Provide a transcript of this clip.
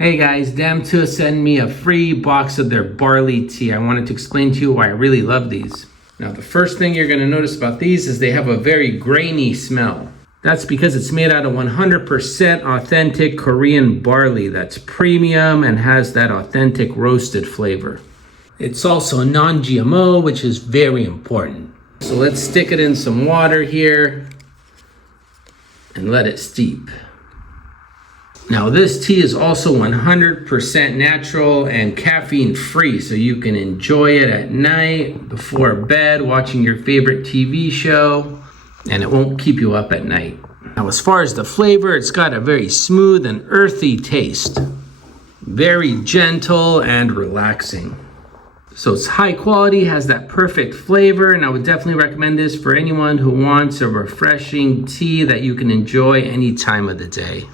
Hey guys, Damtuh sent me a free box of their barley tea. I wanted to explain to you why I really love these. Now the first thing you're going to notice about these is they have a very grainy smell. That's because it's made out of 100% authentic Korean barley that's premium and has that authentic roasted flavor. It's also non-GMO, which is very important. So let's stick it in some water here and let it steep. Now this tea is also 100% natural and caffeine-free, so you can enjoy it at night, before bed, watching your favorite TV show, and it won't keep you up at night. Now as far as the flavor, it's got a very smooth and earthy taste. Very gentle and relaxing. So it's high quality, has that perfect flavor, and I would definitely recommend this for anyone who wants a refreshing tea that you can enjoy any time of the day.